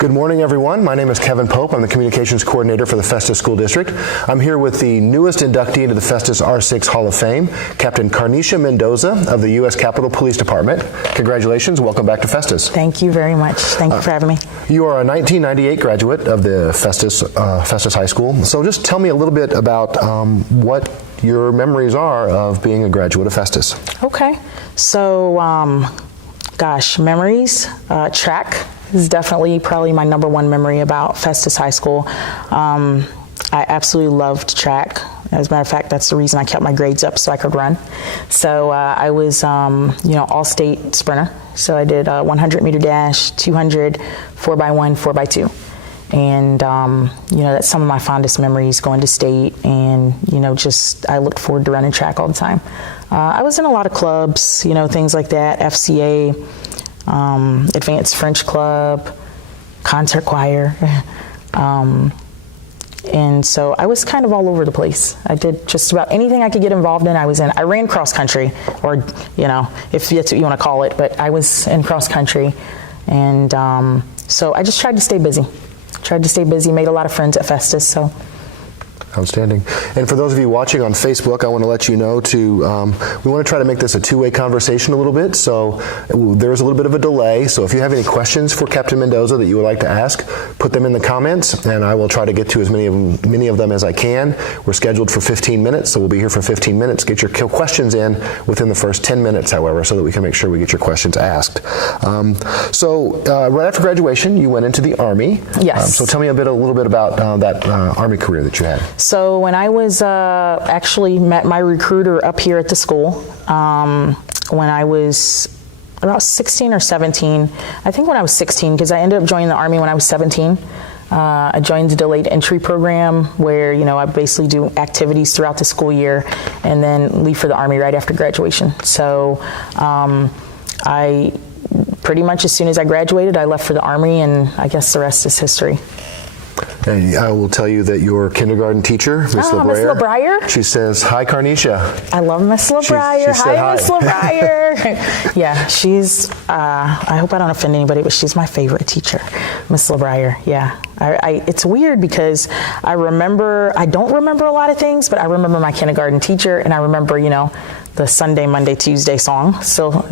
Good morning, everyone. My name is Kevin Pope. I'm the Communications Coordinator for the Festus School District. I'm here with the newest inductee into the Festus R6 Hall of Fame, Captain Carneysha Mendoza of the U.S. Capitol Police Department. Congratulations. Welcome back to Festus. Thank you very much. Thank you for having me. You are a 1998 graduate of the Festus High School. So just tell me a little bit about what your memories are of being a graduate of Festus. Okay. So, memories. Track is definitely probably my number one memory about Festus High School. I absolutely loved track. As a matter of fact, that's the reason I kept my grades up so I could run. So I was, all-state sprinter. So I did 100 meter dash, 200, 4x1, 4x2. And, that's some of my fondest memories, going to state, and, I looked forward to running track all the time. I was in a lot of clubs, things like that, FCA, Advanced French Club, concert choir. And so I was kind of all over the place. I did just about anything I could get involved in, I was in. I ran cross country, or, if that's what you want to call it, but I was in cross country. And so I just tried to stay busy. Made a lot of friends at Festus, so. Outstanding. And for those of you watching on Facebook, I want to let you know we want to try to make this a two-way conversation a little bit. So there's a little bit of a delay. So if you have any questions for Captain Mendoza that you would like to ask, put them in the comments, and I will try to get to as many of them as I can. We're scheduled for 15 minutes, so we'll be here for 15 minutes. Get your questions in within the first 10 minutes, however, so that we can make sure we get your questions asked. Right after graduation, you went into the Army. Yes. So tell me a little bit about that Army career that you had. So when I was actually met my recruiter up here at the school, when I was about 16 or 17, I think when I was 16, because I ended up joining the Army when I was 17. I joined the delayed entry program where, I basically do activities throughout the school year and then leave for the Army right after graduation. So I pretty much, as soon as I graduated, I left for the Army, and I guess the rest is history. And I will tell you that your kindergarten teacher, Miss LeBrier, she says, "Hi, Carneysha." I love Miss LeBrier. Hi, Miss LeBrier. Yeah, she's, I hope I don't offend anybody, but she's my favorite teacher, Miss LeBrier. Yeah. It's weird because I don't remember a lot of things, but I remember my kindergarten teacher, and I remember, the Sunday, Monday, Tuesday song. So,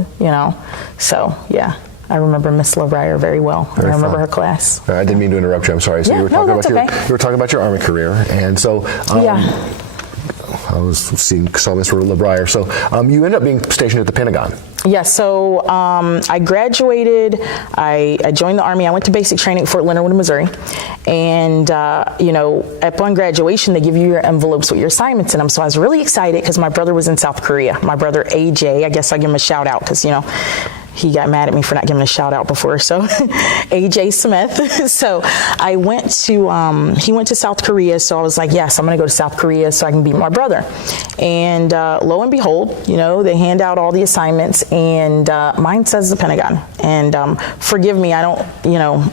so yeah. I remember Miss LeBrier very well. I remember her class. I didn't mean to interrupt you. I'm sorry. So you were talking about your Army career, and so I saw Miss LeBrier. So you ended up being stationed at the Pentagon. Yeah. So I graduated. I joined the Army. I went to basic training at Fort Leonard Wood, Missouri, and upon graduation, they give you your envelopes with your assignments in them. So I was really excited because my brother was in South Korea. My brother AJ. I guess I give him a shout out because he got mad at me for not giving a shout out before. So AJ Smith. So I went to, he went to South Korea. So I was like, yes, I'm going to go to South Korea so I can beat my brother. And lo and behold, they hand out all the assignments, and mine says the Pentagon. And forgive me, I don't,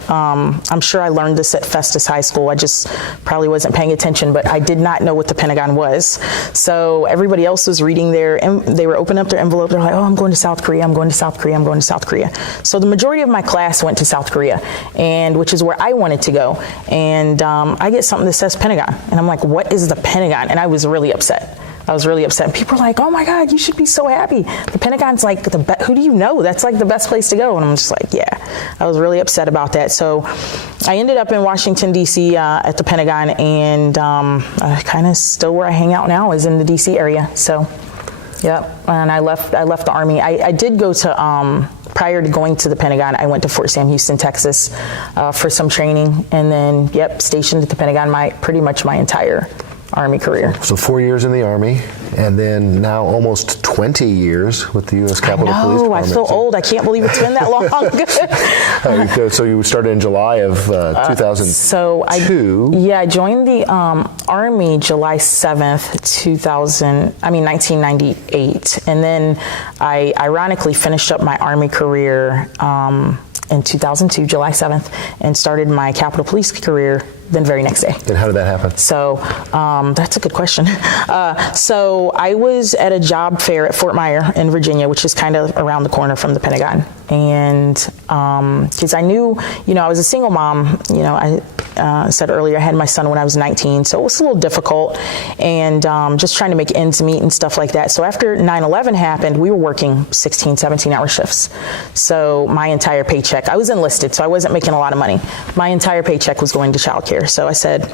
I'm sure I learned this at Festus High School. I just probably wasn't paying attention, but I did not know what the Pentagon was. So everybody else was reading they were opening up their envelope. They're like, oh, I'm going to South Korea. I'm going to South Korea. I'm going to South Korea. So the majority of my class went to South Korea, and which is where I wanted to go. And I get something that says Pentagon, and I'm like, what is the Pentagon? And I was really upset. And people are like, oh my God, you should be so happy. The Pentagon's like who do you know? That's like the best place to go. And I'm just like, yeah. I was really upset about that. So I ended up in Washington, D.C. At the Pentagon, and kind of still where I hang out now is in the D.C. area. So, yep. And I left the Army. I did go to, prior to going to the Pentagon, I went to Fort Sam Houston, Texas for some training, and then, stationed at the Pentagon pretty much my entire Army career. So 4 years in the Army, and then now almost 20 years with the U.S. Capitol Police Department. I feel old. I can't believe it's been that long. So you started in July of 2002. So I joined the Army July 7th, 1998. And then I ironically finished up my Army career in 2002, July 7th, and started my Capitol Police career the very next day. And how did that happen? So that's a good question. So I was at a job fair at Fort Myer in Virginia, which is kind of around the corner from the Pentagon. And because I knew, I was a single mom, I said earlier I had my son when I was 19, so it was a little difficult, and just trying to make ends meet and stuff like that. So after 9/11 happened, we were working 16, 17-hour shifts. So my entire paycheck, I was enlisted, so I wasn't making a lot of money. My entire paycheck was going to childcare. So I said,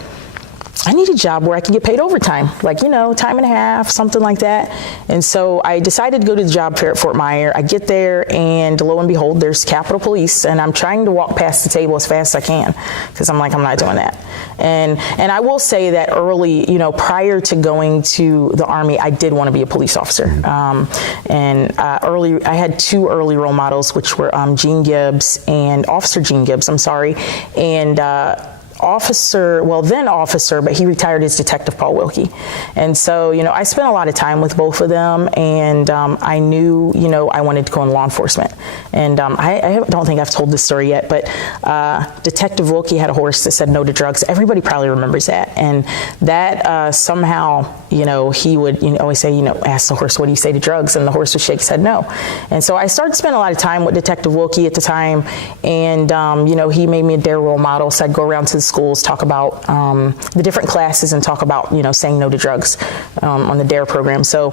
I need a job where I can get paid overtime, like, time and a half, something like that. And so I decided to go to the job fair at Fort Myer. I get there, and lo and behold, there's Capitol Police, and I'm trying to walk past the table as fast as I can, because I'm like, I'm not doing that. And I will say that early, prior to going to the Army, I did want to be a police officer. Early, I had two early role models, which were Officer Gene Gibbs, and then officer, but he retired as Detective Paul Wilkie. And so, I spent a lot of time with both of them, and I knew, I wanted to go in law enforcement. And I don't think I've told this story yet, but Detective Wilkie had a horse that said no to drugs. Everybody probably remembers that. And that somehow, he would always say, ask the horse, what do you say to drugs? And the horse would shake his head no. And so I started to spend a lot of time with Detective Wilkie at the time, and, he made me a DARE role model, so I'd go around to the schools, talk about the different classes, and talk about, saying no to drugs on the DARE program. So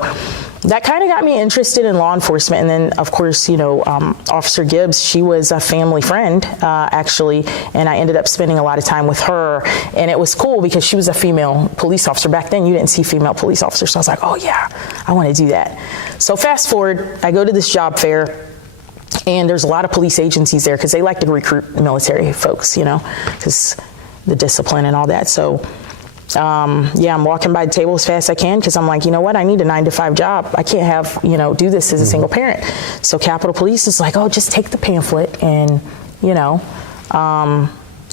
that kind of got me interested in law enforcement. And then, of course, Officer Gibbs, she was a family friend, actually, and I ended up spending a lot of time with her. And it was cool because she was a female police officer. Back then, you didn't see female police officers. So I was like, oh, yeah, I want to do that. So fast forward, I go to this job fair. And there's a lot of police agencies there because they like to recruit military folks, because the discipline and all that. So, I'm walking by the table as fast as I can because I'm like, you know what? I need a 9-to-5 job. I can't have, do this as a single parent. So Capitol Police is like, oh, just take the pamphlet and,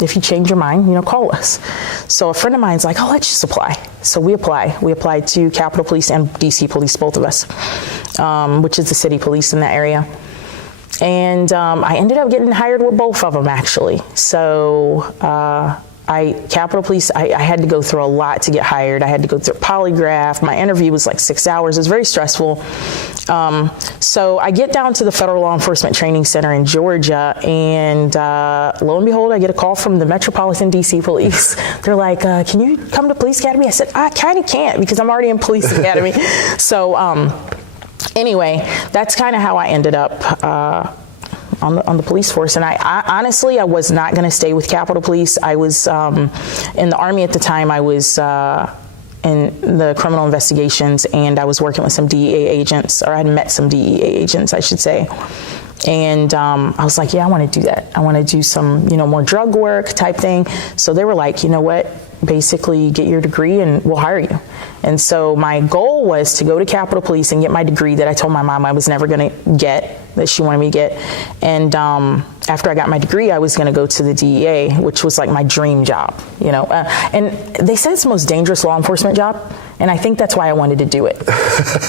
if you change your mind, call us. So a friend of mine's like, oh, let's just apply. So we apply. We applied to Capitol Police and DC Police, both of us, which is the city police in that area. And I ended up getting hired with both of them, actually. So Capitol Police, I had to go through a lot to get hired. I had to go through a polygraph. My interview was like 6 hours. It was very stressful. So I get down to the Federal Law Enforcement Training Center in Georgia, and lo and behold, I get a call from the Metropolitan DC Police. They're like, can you come to Police Academy? I said, I kind of can't because I'm already in Police Academy. So anyway, that's kind of how I ended up on the police force. And I honestly, I was not going to stay with Capitol Police. I was in the Army at the time. I was in the criminal investigations, and I was working with some DEA agents, or I had met some DEA agents, I should say. And I was like, yeah, I want to do that. I want to do some, more drug work type thing. So they were like, you know what? Basically, get your degree and we'll hire you. And so my goal was to go to Capitol Police and get my degree that I told my mom I was never going to get, that she wanted me to get. And after I got my degree, I was going to go to the DEA, which was like my dream job, and they said it's the most dangerous law enforcement job. And I think that's why I wanted to do it.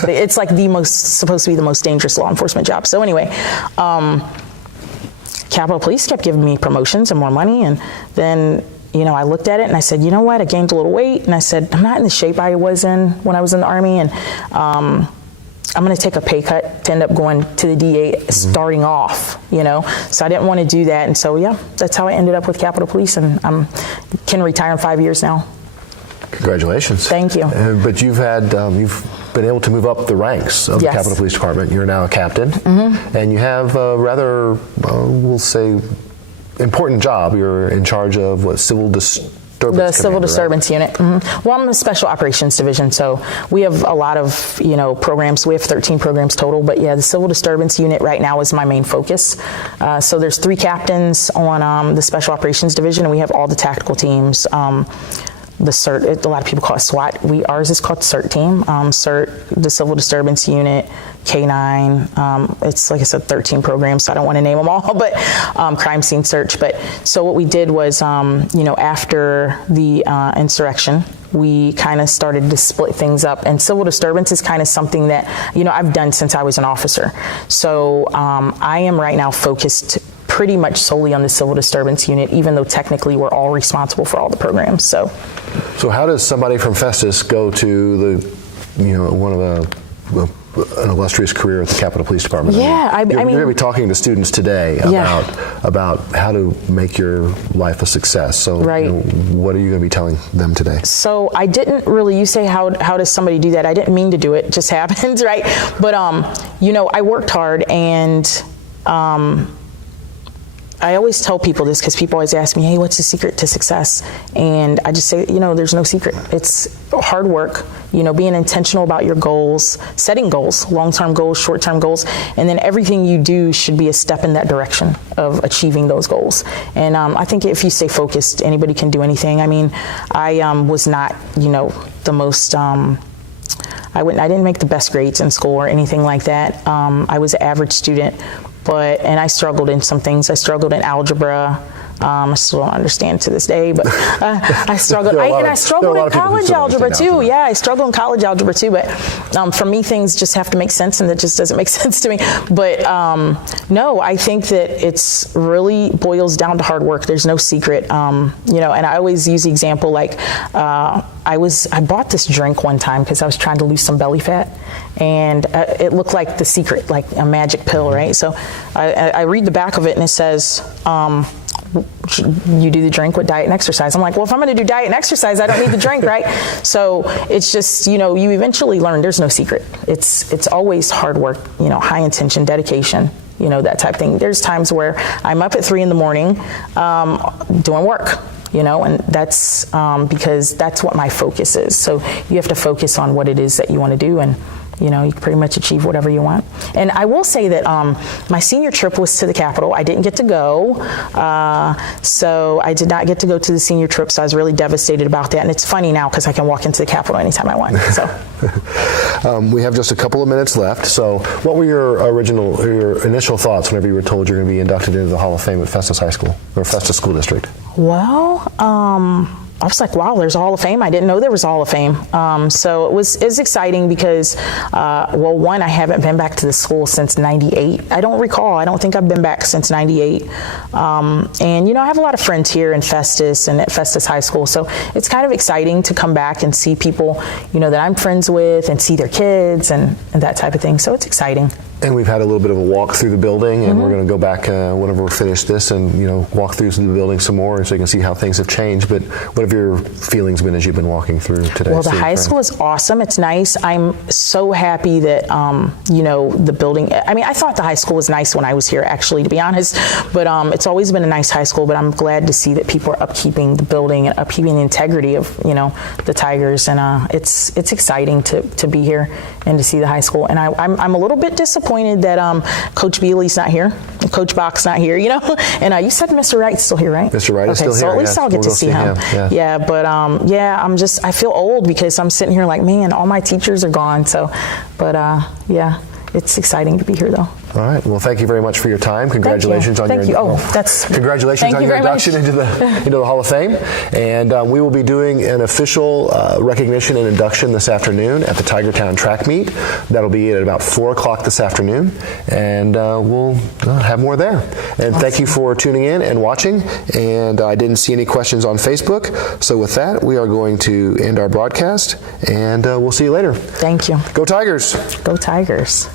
It's like supposed to be the most dangerous law enforcement job. So anyway, Capitol Police kept giving me promotions and more money. And then, I looked at it and I said, you know what? I gained a little weight. And I said, I'm not in the shape I was in when I was in the Army. And I'm going to take a pay cut to end up going to the DA starting off, So I didn't want to do that. And so, that's how I ended up with Capitol Police. And I can retire in 5 years now. Congratulations. Thank you. But you've been able to move up the ranks of the Capitol Police Department. You're now a captain, and you have a rather, we'll say, important job. You're in charge of civil disturbance. The Civil Disturbance Unit. Well, I'm in the Special Operations Division, so we have a lot of, programs. We have 13 programs total, but the Civil Disturbance Unit right now is my main focus. So there's 3 captains on the Special Operations Division, and we have all the tactical teams. The CERT, a lot of people call it SWAT. Ours is called CERT team. CERT, the Civil Disturbance Unit, K9. It's, like I said, 13 programs, so I don't want to name them all, but crime scene search. But so what we did was, after the insurrection, we kind of started to split things up. And civil disturbance is kind of something that, I've done since I was an officer. So I am right now focused pretty much solely on the civil disturbance unit, even though technically we're all responsible for all the programs. So how does somebody from Festus go to one of an illustrious career at the Capitol Police Department? Yeah, I mean, you're going to be talking to students today about how to make your life a success. So, right. What are you going to be telling them today? So I didn't really. You say how does somebody do that? I didn't mean to do it. It just happened, right? But I worked hard, and I always tell people this because people always ask me, hey, what's the secret to success? And I just say, there's no secret. It's hard work, being intentional about your goals, setting goals, long-term goals, short-term goals, and then everything you do should be a step in that direction of achieving those goals. And I think if you stay focused, anybody can do anything. I mean, I was not, the most... I didn't make the best grades in school or anything like that. I was an average student. And I struggled in some things. I struggled in algebra. I still don't understand to this day, but I struggled. I struggled in college algebra too. Yeah, I struggled in college algebra too. But for me, things just have to make sense, and that just doesn't make sense to me. But no, I think that it's really boils down to hard work. There's no secret. And I always use the example like I bought this drink one time because I was trying to lose some belly fat, and it looked like The Secret, like a magic pill, right? So I read the back of it, and it says, you do the drink with diet and exercise. I'm like, well, if I'm going to do diet and exercise, I don't need the drink, right? So it's just, you eventually learn there's no secret. It's always hard work, high intention, dedication, that type of thing. There's times where I'm up at 3 a.m. doing work. And that's because that's what my focus is. So you have to focus on what it is that you want to do, and you can pretty much achieve whatever you want. And I will say that my senior trip was to the Capitol. I didn't get to go, so I did not get to go to the senior trip, so I was really devastated about that. And it's funny now because I can walk into the Capitol anytime I want. So we have just a couple of minutes left. So what were your initial thoughts whenever you were told you're going to be inducted into the Hall of Fame at Festus High School, or Festus School District? Well, I was like, wow, there's a Hall of Fame. I didn't know there was a Hall of Fame. So it was exciting because, one, I haven't been back to the school since 98. I don't recall. I don't think I've been back since 98. And, I have a lot of friends here in Festus and at Festus High School. So it's kind of exciting to come back and see people, that I'm friends with and see their kids and that type of thing. So it's exciting. And we've had a little bit of a walk through the building, and we're going to go back whenever we're finished this and, walk through the building some more so you can see how things have changed. But what have your feelings been as you've been walking through today? Well, the high school is awesome. It's nice. I'm so happy that, the building, I thought the high school was nice when I was here, actually, to be honest. But it's always been a nice high school, but I'm glad to see that people are upkeeping the building and upkeeping the integrity of, the Tigers. And it's exciting to be here and to see the high school. And I'm a little bit disappointed that Coach Bealey's not here, Coach Bach's not here, And you said Mr. Wright's still here, right? Mr. Wright is still here. So at least I'll get to see him. Yeah, but I feel old because I'm sitting here like, man, all my teachers are gone. So, but it's exciting to be here though. All right. Well, thank you very much for your time. Congratulations on your induction into the Hall of Fame. And we will be doing an official recognition and induction this afternoon at the Tigertown track meet. That'll be at about 4 o'clock this afternoon, and we'll have more there. And thank you for tuning in and watching. And I didn't see any questions on Facebook, so with that, we are going to end our broadcast, and we'll see you later. Thank you. Go Tigers. Go Tigers.